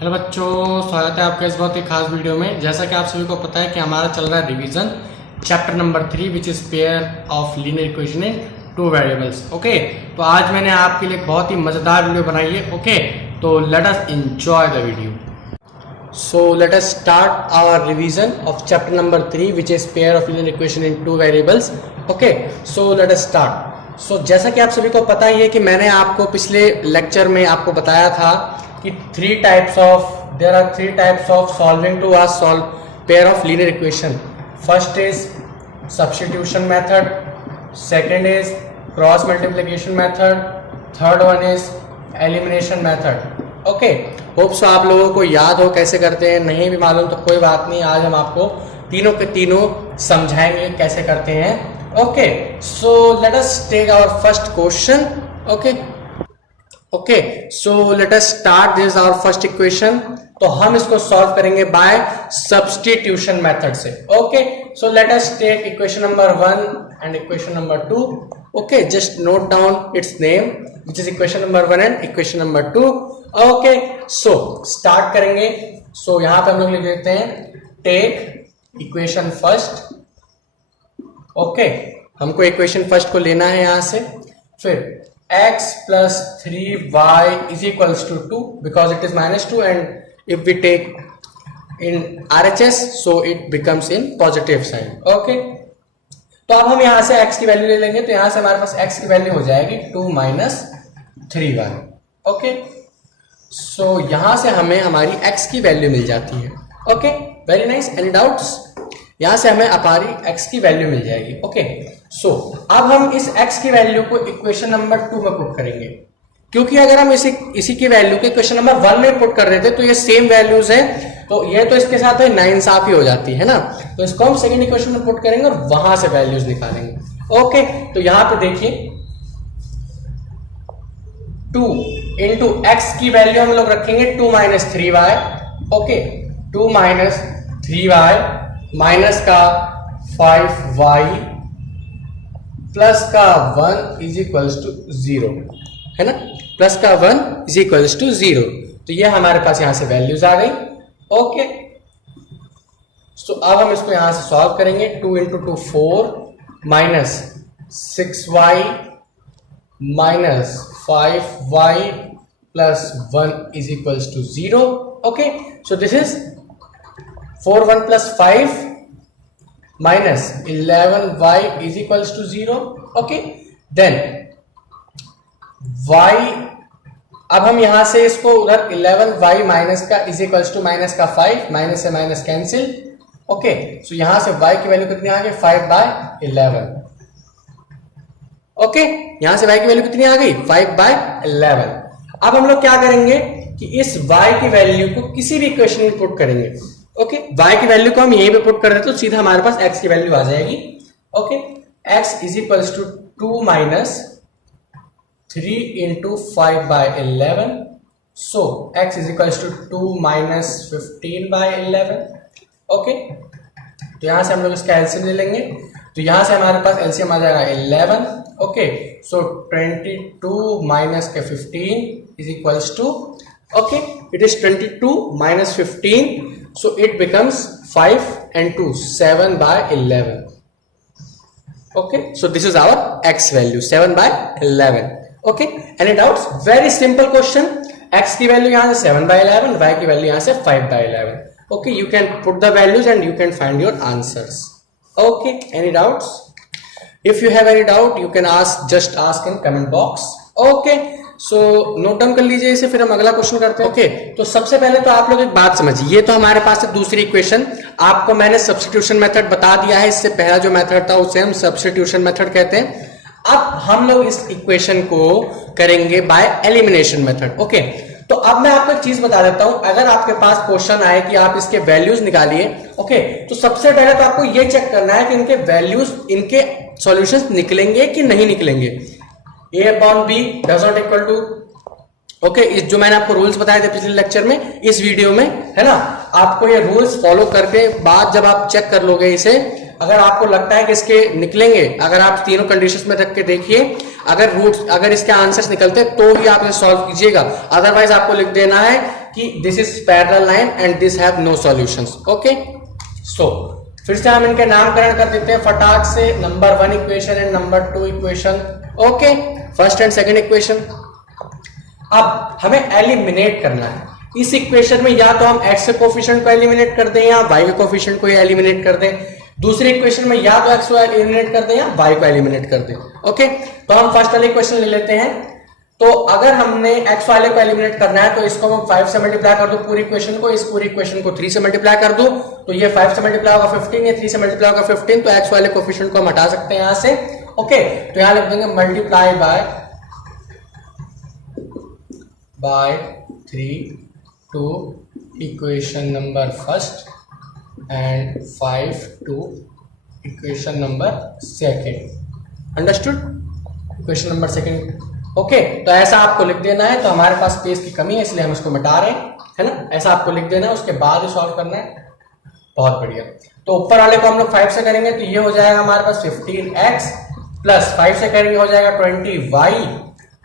Hello बच्चों, स्वागत है आपका इस बहुत ही खास वीडियो में। जैसा कि आप सभी को पता है कि हमारा चल रहा है revision chapter number 3 which is pair of linear equation in two variables. Okay, तो आज मैंने आपके लिए बहुत ही मज़ेदार वीडियो बनाई है। ओके, तो let us enjoy the video. So let us start our revision of chapter number 3 which is pair of linear equation in two variables. Okay, so let us start. So जैसा कि आप सभी को पता ही है कि मैंने आपको पिछले लेक्चर में आपको बताया था कि there are three types of solving to a pair of linear equation. First is substitution method, second is cross multiplication method, third one is elimination method. Okay, hope so आप लोगों को याद हो कैसे करते हैं। नहीं भी मालूम तो कोई बात नहीं, आज हम आपको तीनों के तीनों समझाएंगे कैसे करते हैं। Okay, so let us take our first question. Okay, so let us start this our first equation. तो हम इसको सॉल्व करेंगे बाय सब्स्टिट्यूशन मेथड से। Okay, so let us take equation number 1 and equation number 2। Okay, just note down its name which is equation number 1 and equation number 2। Okay, so start करेंगे। So यहां पे हम लोग लिख देते हैं टेक इक्वेशन फर्स्ट। ओके, हमको equation first को लेना है यहां से। फिर x plus 3y is equals to 2 because it is -2 and if we take in RHS so it becomes in positive sign. Okay, तो अब हम यहां से x की वैल्यू ले लेंगे। तो यहां से हमारे पास x की वैल्यू हो जाएगी 2 - 3y। ओके, सो यहां से हमें हमारी x की वैल्यू मिल जाती है। Okay, very nice. Any doubts? यहां से हमें हमारी x की वैल्यू मिल जाएगी। ओके, सो अब हम इस x की वैल्यू को इक्वेशन नंबर 2 में पुट करेंगे, क्योंकि अगर हम इसी की वैल्यू को इक्वेशन नंबर 1 में पुट कर देते तो ये सेम वैल्यूज है, तो ये तो इसके साथ नाइंसाफी हो जाती है ना। तो इसको हम सेकेंड इक्वेशन में पुट करेंगे और वहां से वैल्यूज निकालेंगे। ओके, तो यहां पे देखिए 2 इंटू एक्स की वैल्यू हम लोग रखेंगे 2 - 3y। ओके, 2 - 3y माइनस का 5y प्लस का 1 इज इक्वल्स टू 0 है ना। प्लस का 1 इज इक्वल्स टू 0, तो ये हमारे पास यहां से वैल्यूज आ गई। ओके, सो अब हम इसको यहां से सॉल्व करेंगे। 2 × 2 4 minus 6y minus 5y plus 1 is equals to 0। Okay, so this is 4 1 plus 5 minus 11y is equals to 0। Okay, then y, अब हम यहां से इसको उधर 11y माइनस का इज इक्वल्स टू माइनस का 5, माइनस से माइनस कैंसिल। ओके, सो यहां से y की वैल्यू कितनी आ गई 5/11। ओके, यहां से y की वैल्यू कितनी आ गई 5/11। अब हम लोग क्या करेंगे कि इस y की वैल्यू को किसी भी इक्वेशन में पुट करेंगे। ओके, y की वैल्यू को हम यहीं पे पुट कर देते तो सीधा हमारे पास x की वैल्यू आ जाएगी। Okay, x is equals to 2 - 3 × 5/11। So x is equals to 2 - 15/11। Okay, तो यहां से हम लोग इसका एलसीएम ले लेंगे। तो यहां से हमारे पास एलसीएम आ जाएगा 11। ओके, सो 22 माइनस के 15 is equals to, okay, it is 22 - 15, so it becomes 5 and 2 7/11. Okay, so this is our x value 7/11. Okay, any doubts? Very simple question. x की वैल्यू यहां से 7/11, y की वैल्यू यहां से 5/11. Okay, you can put the values and you can find your answers. Okay, any doubts? If you have any doubt you can just ask in comment box. Okay, so note down कर लीजिए इसे, फिर हम अगला question करते हैं। Okay, तो सबसे पहले तो आप लोग एक बात समझिए, ये तो हमारे पास है दूसरी इक्वेशन। आपको मैंने सब्स्टिट्यूशन मेथड बता दिया है, इससे पहला जो मेथड था उसे हम सब्स्टिट्यूशन मेथड कहते हैं। अब हम लोग इस इक्वेशन को करेंगे बाय एलिमिनेशन मेथड। ओके, तो अब मैं आपको एक चीज बता देता हूं, अगर आपके पास क्वेश्चन आए कि आप इसके वैल्यूज निकालिए, ओके, तो सबसे पहले तो आपको ये चेक करना है कि इनके वैल्यूज, इनके सॉल्यूशंस निकलेंगे कि नहीं निकलेंगे। a/b does not equal to, okay, इस जो मैंने आपको रूल्स बताए थे पिछले लेक्चर में, इस वीडियो में, है ना, आपको ये रूल्स फॉलो करके बाद जब आप चेक कर लोगे इसे, अगर आपको लगता है कि इसके निकलेंगे, अगर आप तीनों कंडीशंस में रख के देखिए, अगर रूट्स, अगर इसके आंसर्स निकलते तो ही आप इसे सॉल्व कीजिएगा, अदरवाइज आपको लिख देना है कि this is parallel line and this have no solutions. Okay, so फिर से हम इनके नामकरण कर देते हैं फटाक से। Number 1 equation and number 2 equation. Okay, first and second equation. अब हमें एलिमिनेट करना है इस इक्वेशन में, या तो हम x के कोफिशिएंट को एलिमिनेट कर दें या y के कोफिशिएंट को एलिमिनेट कर दें। दूसरे इक्वेशन में या तो x को एलिमिनेट कर दें या y को एलिमिनेट कर दें। ओके, तो हम फर्स्ट वाले इक्वेशन ले लेते हैं। तो अगर हमने x वाले को एलिमिनेट करना है तो इसको हम 5 से मल्टीप्लाई कर दो पूरी इक्वेशन को, इस पूरी इक्वेशन को 3 से मल्टीप्लाई कर दो, तो ये 5 से मल्टीप्लाई होगा 15, ये 3 से मल्टीप्लाई होगा 15, तो x वाले कोफिशिएंट को हम हटा सकते हैं यहां से। ओके, तो यहां लिख देंगे multiply by 3 to equation number first and 5 to equation number second। Understood? equation number second। Okay, तो ऐसा आपको लिख देना है। तो हमारे पास स्पेस की कमी है इसलिए हम इसको मिटा रहे हैं, है ना। ऐसा आपको लिख देना है, उसके बाद ही सॉल्व करना है। बहुत बढ़िया। तो ऊपर वाले को हम लोग 5 से करेंगे तो ये हो जाएगा हमारे पास 15x प्लस 5 से करेंगे हो जाएगा 20y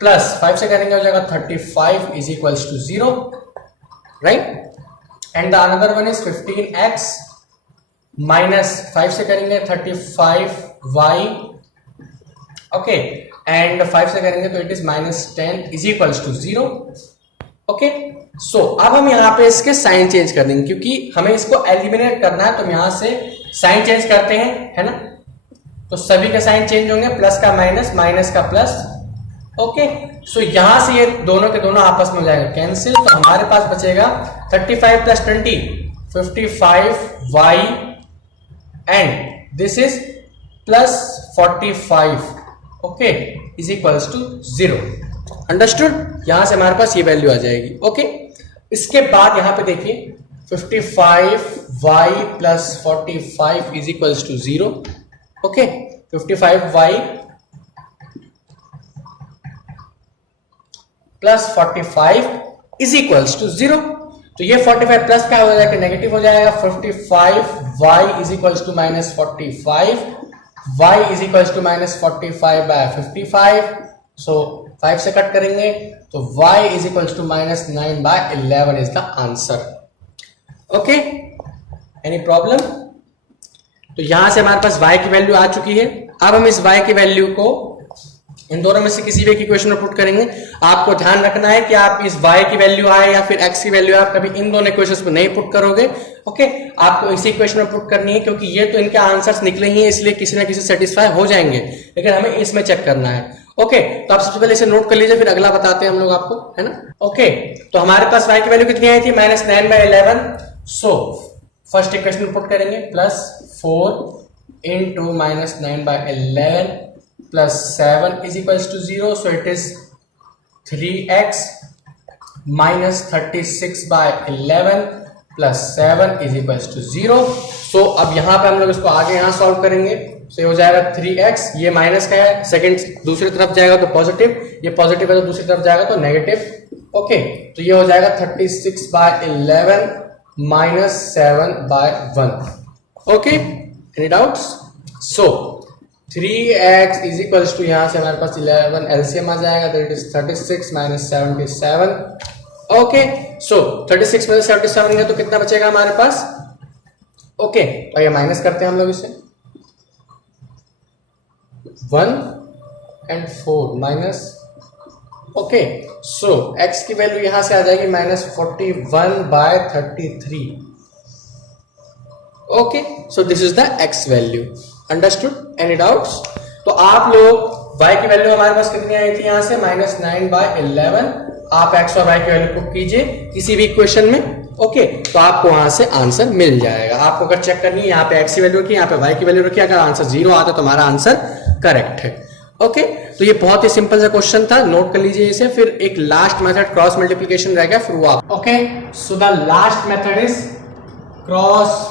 प्लस 5 से करेंगे हो जाएगा 35 is equals to 0, right. And the another one is 15x minus 5 से करेंगे 35y। ओके, एंड 5 से करेंगे तो it is -10 is equals to 0। Okay, so अब हम यहाँ पे इसके साइन चेंज कर देंगे क्योंकि हमें इसको एलिमिनेट करना है। तो हम यहाँ से साइन चेंज करते हैं, है ना। तो सभी के साइन चेंज होंगे, प्लस का माइनस, माइनस का प्लस। ओके, सो यहां से ये दोनों के दोनों आपस में हो जाएगा कैंसिल। तो हमारे पास बचेगा 35 plus 20 55y and this is plus 45। Okay, is equals to 0। Understood? यहां से हमारे पास ये वैल्यू आ जाएगी। ओके, इसके बाद यहां पे देखिए 55y plus 45 is equals to 0। Okay, 55y plus 45 is equals to 0। तो ये 45 प्लस क्या हो जाएगा, नेगेटिव हो जाएगा। 55y is equals to minus 45, y is equals to minus 45 by 55। So 5 से कट करेंगे तो y is equals to minus 9 by 11 is the answer. Okay, any problem? तो यहां से हमारे पास y की वैल्यू आ चुकी है। अब हम इस y की वैल्यू को इन दोनों में से किसी भी एक इक्वेशन में पुट करेंगे। आपको ध्यान रखना है कि आप इस y की वैल्यू आए या फिर x की वैल्यू आए, आप कभी इन दोनों इक्वेशंस में नहीं पुट करोगे। ओके, आपको इसी इक्वेशन में पुट करनी है क्योंकि ये तो इनके आंसर्स निकले ही हैं, इसलिए किसी ना किसी सेटिस्फाई हो जाएंगे, लेकिन हमें इसमें चेक करना है। ओके, तो आप सबसे पहले इसे नोट कर लीजिए, फिर अगला बताते हैं हम लोग आपको, है ना। ओके, तो हमारे पास y की वैल्यू कितनी आई थी, -9/11। सो फर्स्ट इक्वेशन में पुट करेंगे plus 4 into -9/11 plus 7 is equals to 0, so it is 3x minus 36 by 11 plus 7 is equals to 0। so अब यहाँ पे हम लोग इसको आगे यहाँ सॉल्व करेंगे। so ये हो जाएगा 3x, ये माइनस का है, सेकंड दूसरी तरफ जाएगा तो पॉजिटिव, ये पॉजिटिव है तो दूसरी तरफ जाएगा तो नेगेटिव। ओके, तो ये हो जाएगा 36 by 11 minus 7 by 1। Okay, any doubts? So 3x is equals to यहाँ से हमारे पास 11 एलसीएम आ जाएगा, तो it is 36 minus 77। Okay, so 36 minus 77 है तो कितना बचेगा हमारे पास। ओके, तो ये माइनस करते हैं हम लोग इसे, 1 and 4 minus. Okay, so x की वैल्यू यहां से आ जाएगी -41/33। Okay, so this is the x value. Understood? Any doubts? तो आप लोग y की वैल्यू हमारे पास कितनी आई थी यहां से -9/11। आप x और y की वैल्यू को कीजिए किसी भी इक्वेशन में। ओके, तो आपको वहां से आंसर मिल जाएगा। आपको अगर चेक करनी है यहाँ पे x की वैल्यू रखी, यहाँ पे y की वैल्यू रखी, अगर आंसर 0 आता तो हमारा आंसर करेक्ट है। ओके, तो ये बहुत ही सिंपल सा क्वेश्चन था, नोट कर लीजिए इसे। फिर एक लास्ट मेथड क्रॉस मल्टीप्लिकेशन रह गया, फिर वो आप। Okay, so the last method is cross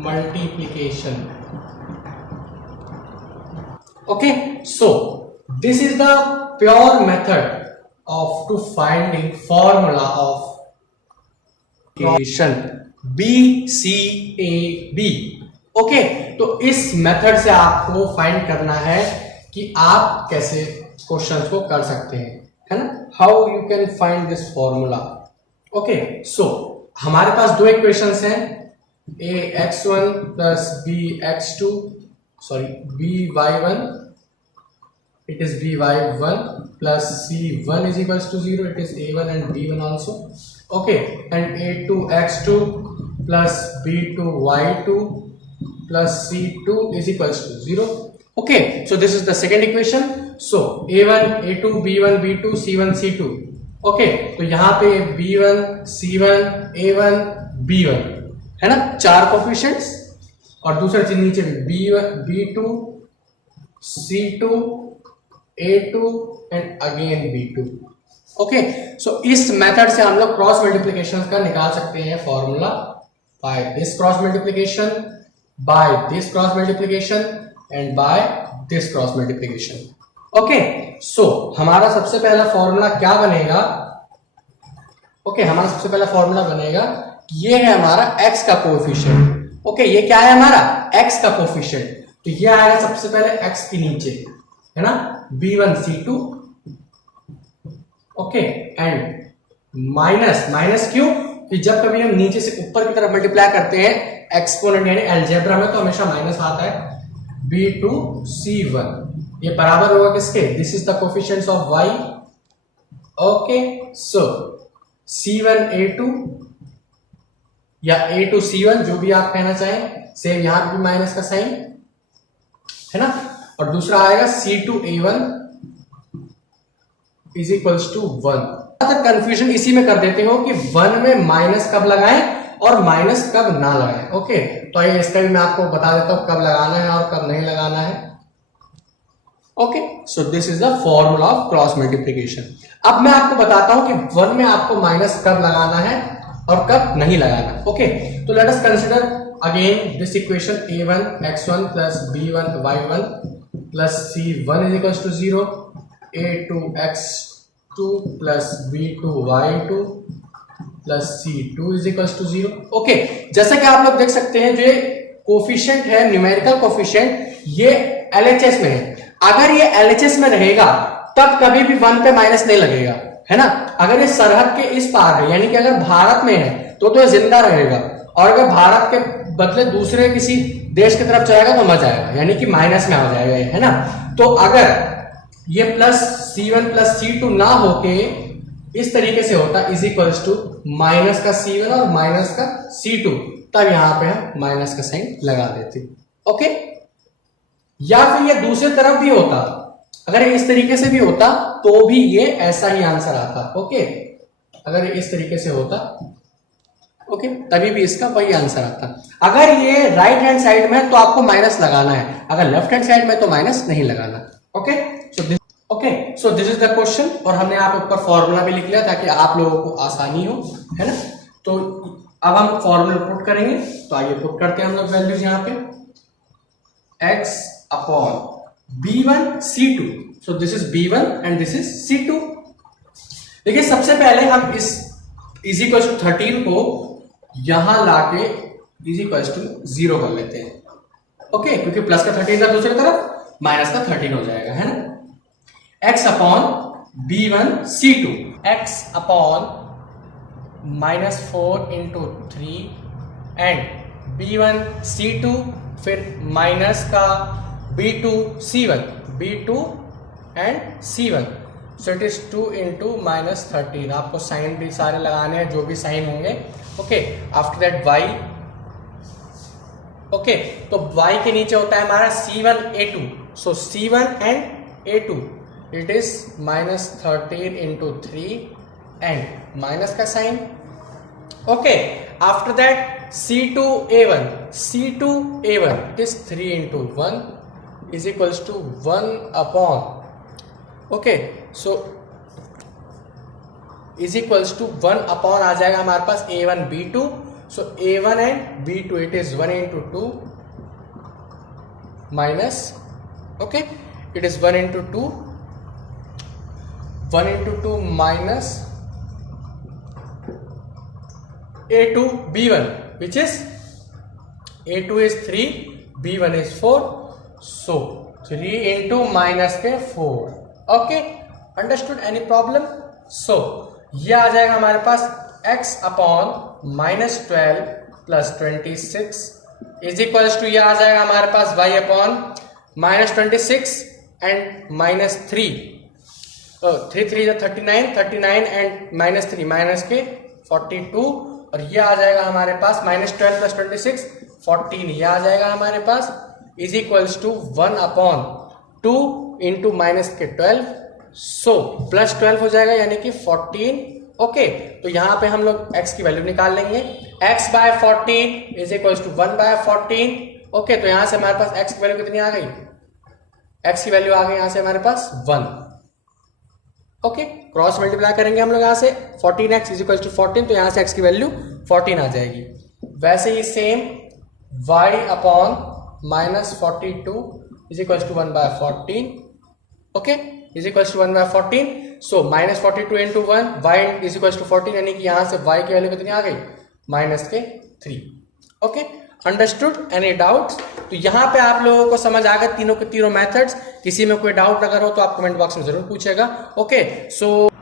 multiplication. Okay, so this is the pure method of to finding formula of equation BCAB। Okay, तो इस मेथड से आपको फाइंड करना है कि आप कैसे क्वेश्चंस को कर सकते हैं, है ना। How you can find this formula. Okay, so हमारे पास दो इक्वेशंस हैं, ax1 plus bx2, sorry by1, it is by1 plus c1 is equals to 0, it is a1 and b1 also. Okay, and a2x2 plus b2y2 plus c2 is equals to 0. Okay, so this is the second equation. So a1 a2 b1 b2 c1 c2. Okay, तो यहाँ पे b1 c1 a1 b1 है ना, चार coefficients, और दूसरा चीज नीचे भी b1 b2 c2 a2 and again b2. Okay, सो इस मेथड से हम लोग क्रॉस मल्टीप्लिकेशन का निकाल सकते हैं formula, by this cross multiplication, by this cross multiplication and by this cross multiplication. Okay, so हमारा सबसे पहला फॉर्मूला क्या बनेगा? ओके, हमारा सबसे पहला फॉर्मूला बनेगा, ये है हमारा x का कोएफिशिएंट. ओके, ये क्या है हमारा x का कोएफिशिएंट, तो ये आएगा सबसे पहले x के नीचे, है ना, b1 c2. Okay, and minus क्यों? कि जब कभी हम नीचे से ऊपर की तरफ मल्टीप्लाई करते हैं एक्सपोनेंट यानी अलजेब्रा में, तो हमेशा माइनस आता है. b2 c1 ये बराबर होगा किसके? This is the coefficients of y. Okay, so c1 a2 या a2 c1 जो भी आप कहना चाहें, सेम यहां भी माइनस का साइन है ना, और दूसरा आएगा c2 a1 is equals to 1. Confusion इसी में कर देते हो कि 1 में माइनस कब लगाएं और माइनस कब ना लगाएं. ओके, तो ये इसका भी मैं आपको बता देता हूं कब लगाना है और कब नहीं लगाना है. Okay, so this is the formula of cross multiplication. अब मैं आपको बताता हूं कि 1 में आपको माइनस कब लगाना है और कब नहीं लगाना. ओके, तो let us consider again this equation a1 x1 plus b1 y1 plus c1 is equals to 0, a2 x2 plus b2 y2 plus c2 is equals to 0. Okay, जैसा कि आप लोग देख सकते हैं, जो ये कोफिशिएंट है, न्यूमेरिकल कोफिशिएंट, ये LHS में है. अगर ये LHS में रहेगा तब कभी भी 1 पे माइनस नहीं लगेगा, है ना. अगर ये सरहद के इस पार है, यानी कि अगर भारत में है तो ये जिंदा रहेगा, और अगर भारत के बदले दूसरे किसी देश की तरफ जाएगा तो मर जाएगा, यानी कि माइनस में आ जाएगा, है ना. तो अगर ये प्लस c1 प्लस c2 ना होके इस तरीके से होता, इज इक्वल्स टू माइनस का c1 और माइनस का c2, तब यहां पे हम माइनस का साइन लगा देते. ओके, या फिर ये दूसरी तरफ भी होता, अगर इस तरीके से भी होता तो भी ये ऐसा ही आंसर आता. ओके, अगर इस तरीके से होता, ओके, तभी भी इसका वही आंसर आता. अगर ये राइट हैंड साइड में तो आपको माइनस लगाना है, अगर लेफ्ट हैंड साइड में तो माइनस नहीं लगाना. Okay, so this is the question, और हमने यहाँ पे ऊपर फॉर्मूला भी लिख लिया ताकि आप लोगों को आसानी हो, है ना. तो अब हम फॉर्मूला पुट करेंगे, तो आइए पुट करते हैं हम लोग वैल्यूज यहाँ पे. x upon b1 c2, so this is b1 and this is c2. देखिए, सबसे पहले हम इस इज इक्वल टू 13 को यहां लाके इज इक्वल टू 0 कर लेते हैं. ओके, क्योंकि प्लस का 13 था दूसरी तरफ, माइनस का 13 हो जाएगा, है ना. x upon b1 c2, x upon -4 into 3 and b1 c2, फिर माइनस का b2 c1, b2 and c1, so it is 2 into minus 13. आपको साइन भी सारे लगाने हैं, जो भी साइन होंगे. Okay, after that y. Okay, तो y के नीचे होता है हमारा c1 a2, so c1 and a2, it is -13 into 3 and minus का sign. Okay, after that c2 a1, it is 3 into 1 is equals to 1 upon, okay, so is equals to 1 upon आ जाएगा हमारे पास a1 b2, so a1 and b2, it is 1 into 2 minus, okay, it is 1 into 2 minus a2 b1, which is a2 is 3, b1 is 4, so 3 into minus के 4. Okay, understood, any problem. So ये आ जाएगा हमारे पास x upon -12 plus 26 is equals to ये आ जाएगा हमारे पास y अपॉन -26 एंड -3 3 जा 39 एंड -3 माइनस के 42 और ये आ जाएगा हमारे पास -12 प्लस 26 14 ये आ जाएगा हमारे पास is equals to 1 upon 2 into minus के 12 सो प्लस 12 हो जाएगा यानी कि 14 ओके। तो यहाँ पे हम लोग x की वैल्यू निकाल लेंगे x by 14 is equals to 1 by 14 okay. तो यहाँ से हमारे पास x की वैल्यू कितनी आ गई, x की वैल्यू आ गई यहाँ से हमारे पास 1 ओके। क्रॉस मल्टीप्लाई करेंगे हम लोग यहाँ से 14x इज इक्वल्स टू 14 तो यहाँ से x की वैल्यू 14 आ जाएगी। वैसे ही same y upon -42 is equals to 1 by 14 okay is equals to 1 by 14 so -42 into 1 y is equals to 14 यानी कि यहाँ से y की वैल्यू कितनी आ गई -3 ओके। अंडरस्टूड? Any doubts? तो यहाँ पे आप लोगों को समझ आ गया तीनों के तीनों मेथड्स। किसी में कोई डाउट अगर हो तो आप कमेंट बॉक्स में जरूर पूछेगा ओके।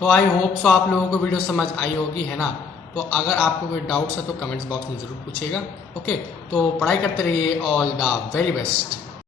तो आई होप सो आप लोगों को वीडियो समझ आई होगी है ना। तो अगर आपको कोई डाउट्स है तो कमेंट्स बॉक्स में जरूर पूछेगा ओके। तो पढ़ाई करते रहिए, ऑल द वेरी बेस्ट।